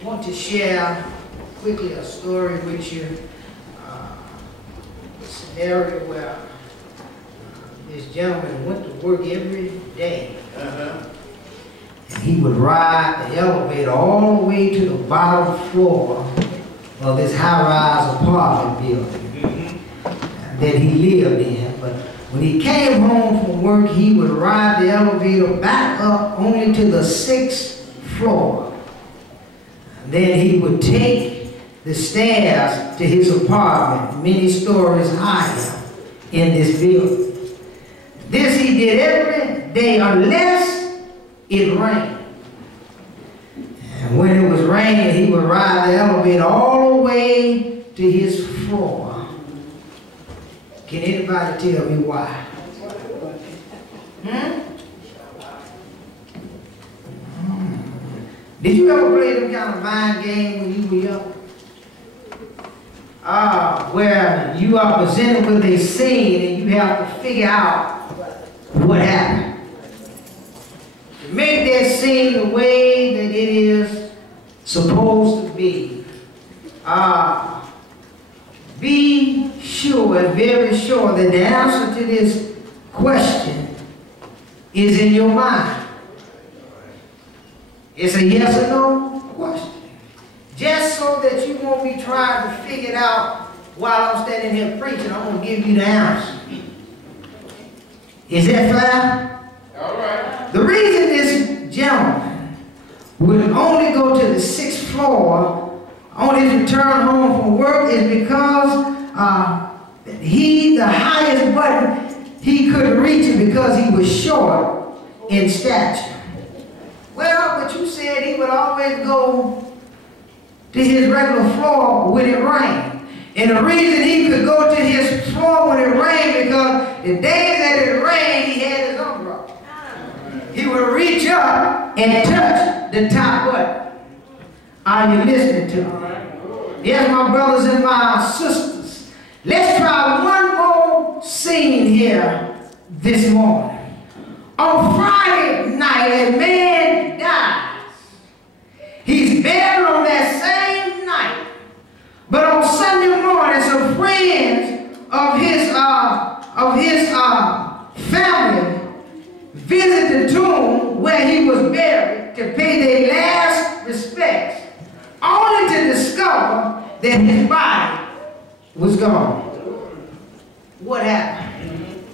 I want to share quickly a story with you. It's an area where this gentleman went to work every day. And he would ride the elevator all the way to the bottom floor of this high-rise apartment building that he lived in. But when he came home from work, he would ride the elevator back up only to the 6th floor. Then he would take the stairs to his apartment, many stories higher in this building. This he did every day unless it rained. And when it was raining, he would ride the elevator all the way to his floor. Can anybody tell me why? Did you ever play them kind of mind game when you were young? Where you are presented with a scene and you have to figure out what happened. To make that scene the way that it is supposed to be. Be sure and very sure that the answer to this question is in your mind. It's a yes or no question. Just so that you won't be trying to figure it out while I'm standing here preaching, I'm going to give you the answer. Is that fair? All right. The reason this gentleman would only go to the 6th floor, only to return home from work, is because the highest button he couldn't reach it because he was short in stature. Well, but you said he would always go to his regular floor when it rained. And the reason he could go to his floor when it rained because the days that it rained, he had his umbrella. He would reach up and touch the top button. Are you listening to me? Yes, my brothers and my sisters. Let's try one more scene here this morning. On Friday night, a man dies. He's buried on that same night. But on Sunday morning, some friends of his family visit the tomb where he was buried to pay their last respects, only to discover that his body was gone. What happened?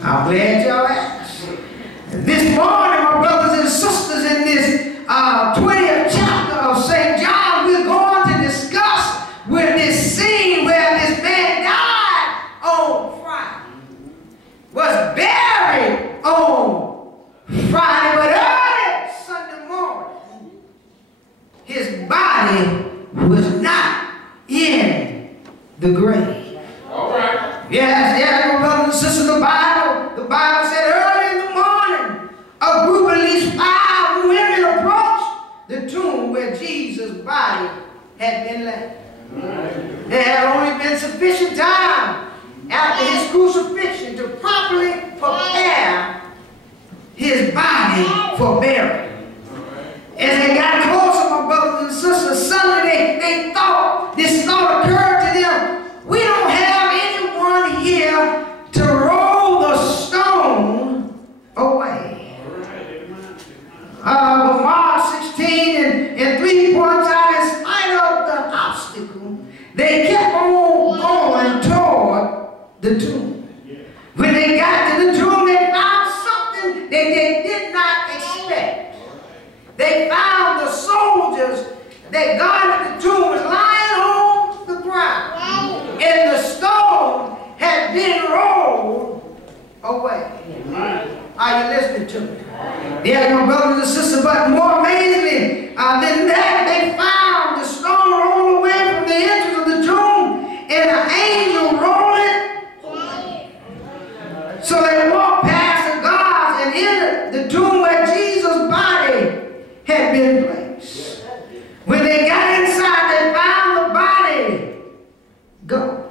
I'm glad y'all asked. This morning, my brothers and sisters, in this 20th chapter of St. John, we're going to discuss with this scene where this man died on Friday, was buried on Friday, but early Sunday morning, his body was not in the grave. All right. Yes, my brothers and sisters, the Bible said early in the morning, a group of at least 5 women approached the tomb where Jesus' body had been laid. There had only been sufficient time after his crucifixion to properly prepare his body for burial. As they got closer, my brothers and sisters, suddenly this thought occurred to them: we don't have anyone here to roll the stone away. But Mark 16 and 3 points out, in spite of the obstacle, they kept on going toward the tomb. When they got to the tomb, they found something that they did not expect. They found the soldiers that guarded the tomb was lying on the ground, and the stone had been rolled away. Are you listening to me? Yeah, my brothers and sisters, but more amazingly than that, they found the stone rolled away from the entrance of the tomb, and an angel rolled it. So they walked past the guards and entered the tomb where Jesus' body had been placed. When they got inside, they found the body gone.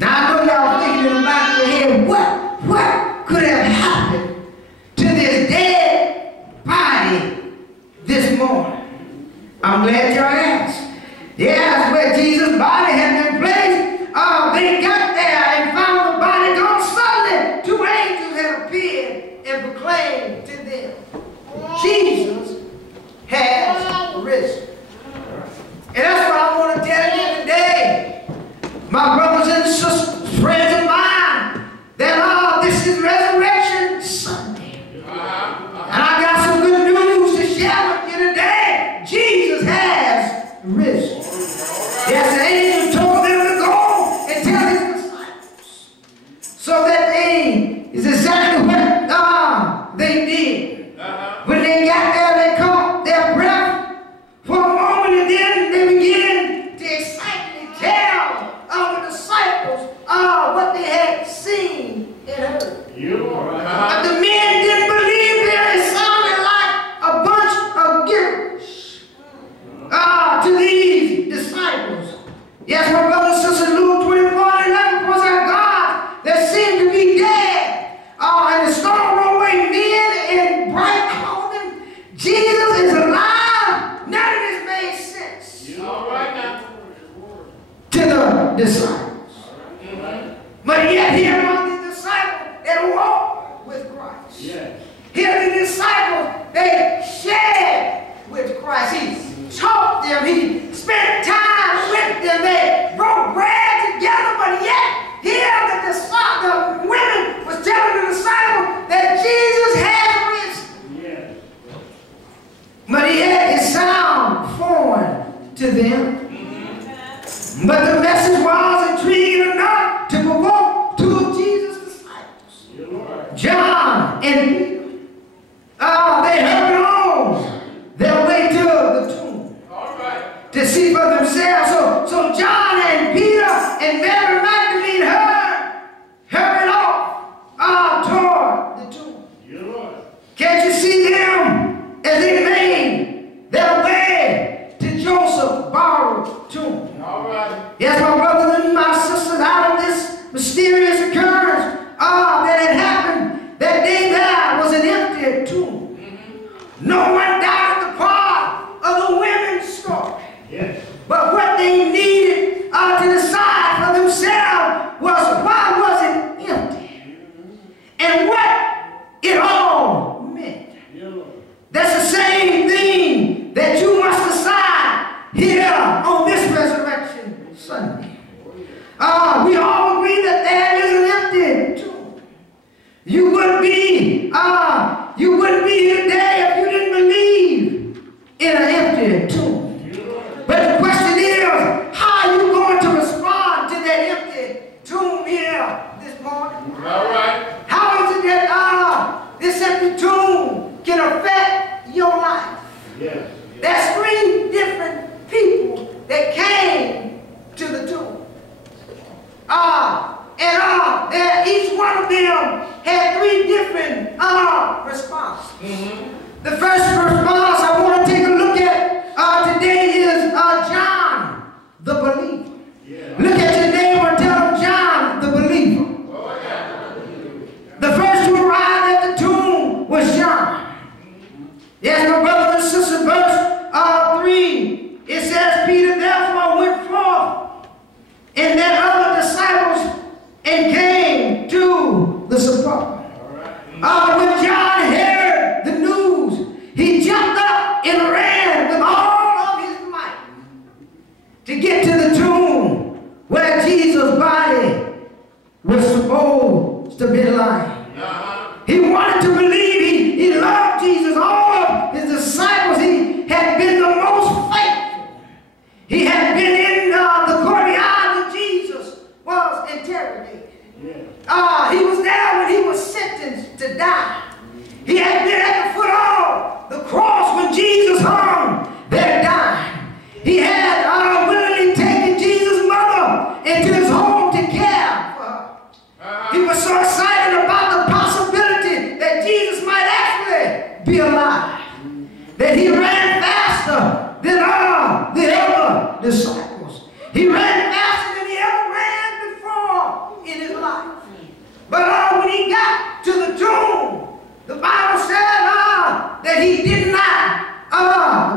Now I know y'all thinking in the back of your head, what could have happened to this dead body this morning? I'm glad y'all asked. Yes, where Jesus' body had been placed. They got there and found the body gone. Suddenly, two angels had appeared and proclaimed to them, Jesus has risen. And that's what I want to tell you today, my brothers and sisters, friends of mine, that this is Resurrection Sunday. And I got some good news to share with you today. Jesus has risen. Yes, the angel told them to go and tell his disciples. So that is exactly what they did. When they got there, they caught their breath for a moment, and then they began to excitedly tell the disciples what they had seen and heard. But the men didn't believe them. It sounded like a bunch of gibberish to these disciples. Yes, my brothers and sisters, Luke 24:11 was our God that seemed to be dead. And the storm rolled away, men in bright clothing. Jesus is alive. None of this made sense to the disciples. But yet here among the disciples that walked with Christ. Here the disciples, they shared with Christ. He taught them. He spent time with them. They broke bread together. But yet here the women was telling the disciples that Jesus had risen. But yet it sounded foreign to them. But the message was intriguing enough to provoke two of Jesus' disciples, John and Peter. They hurried on their way to the tomb to see for themselves. So John and Peter and Mary Magdalene hurried off toward the tomb. Can't you see them as they made their way to Joseph's borrowed tomb? Yes, my brothers and my sisters, out of this mysterious occurrence that had happened that day, there was an empty tomb. No one doubted the part of the women's story. But what they needed to decide for themselves was, why was it empty? And what it all meant. That's the same thing that you must decide here on this Resurrection Sunday. We all agree that there is an empty tomb. You wouldn't be here today if you didn't believe in an empty tomb. But the question is, how are you going to respond to that empty tomb here this morning? How is it that this empty tomb can affect your life? There's three different people that came to the tomb. And each one of them had three different responses. The first response I want to take a look at today is John, the believer. Look at your neighbor and tell him, John, the believer. The first to arrive at the tomb was John. Yes, my brothers and sisters, verse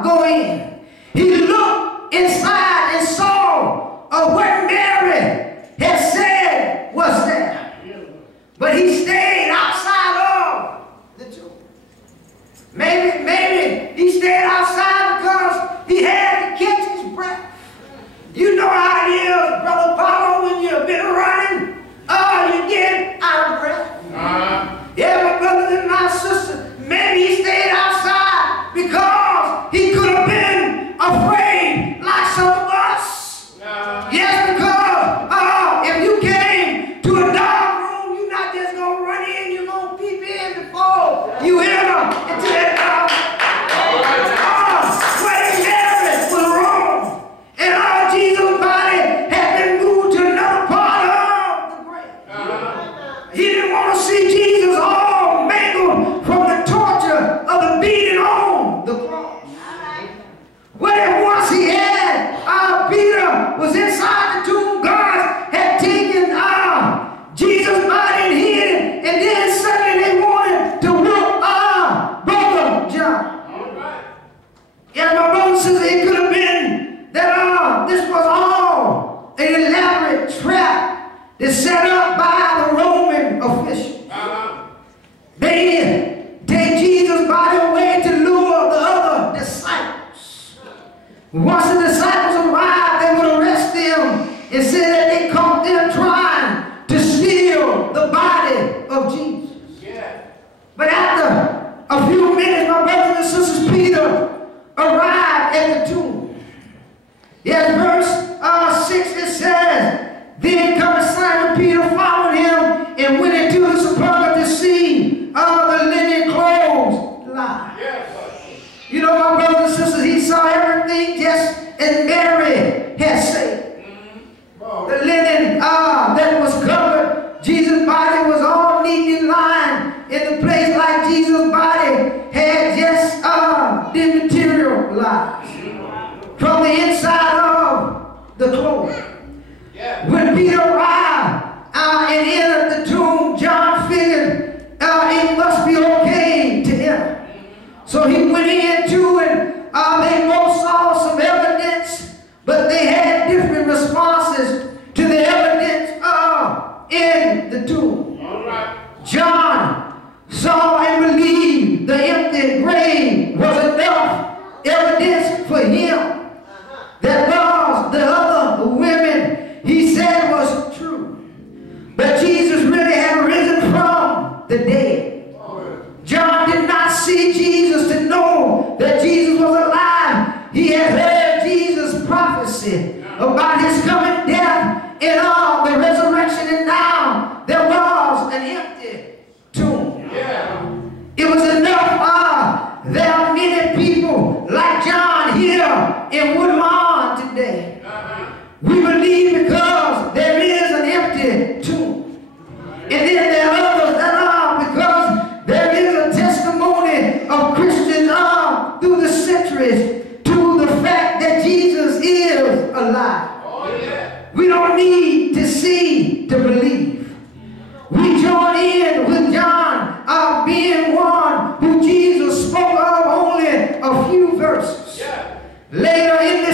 go in. He looked inside and saw what Mary had said was there. But he stayed outside of the tomb. Maybe he stayed outside because he had to catch his breath. You know how it is, Brother Paulo, when you've been running, you get out of breath. Yeah, my brothers and my sisters, maybe he stayed outside because he could have been afraid like some of us. Yes, because if you came to a dark room, you're not just going to run in, you're going to peep in before you enter into that dark room. Where Mary was wrong. And Jesus' body had been moved to another part of the grave. He didn't want to see Jesus all mangled from the torture of the beating on the cross. When once he had, Peter was inside the tomb, God had taken Jesus' body and hid it, and then suddenly they wanted to whoop Brother John. Yeah, my brother says it could have been that this was all an elaborate trap that's set up by the Roman officials. They take Jesus' body away to lure the other disciples. Once the disciples arrived, they would arrest them and say that they caught them trying to steal the body of Jesus. But after a few minutes, my brothers and sisters, Peter arrived at the tomb. Yes, verse 6, it says, then coming Simon Peter followed him and went into the sepulchre to see the linen clothes lie. You know, my brothers and sisters, he saw everything just as Mary had said. The linen that was covered, Jesus' body was all neatly lined in the place like Jesus' body had just the materialized from the inside of the clothing. When Peter arrived and entered the tomb, John figured it must be okay to enter. So he went into it. They both saw some evidence, but they had different responses to the evidence in the tomb. John saw and believed the empty grave was enough evidence for him. That was the other women he said was true. But Jesus really had risen from the dead. John did not see Jesus to know that Jesus was alive. He had heard Jesus' prophecy about his coming death and the resurrection, and now there was an empty tomb. It was enough. There are many people like John here in Woodlawn today. We believe because there is an empty tomb. And then there are others that are because there is a testimony of Christians through the centuries to the fact that Jesus is alive. We don't need to see to believe. We join in with John being one who Jesus spoke of only a few verses. Later in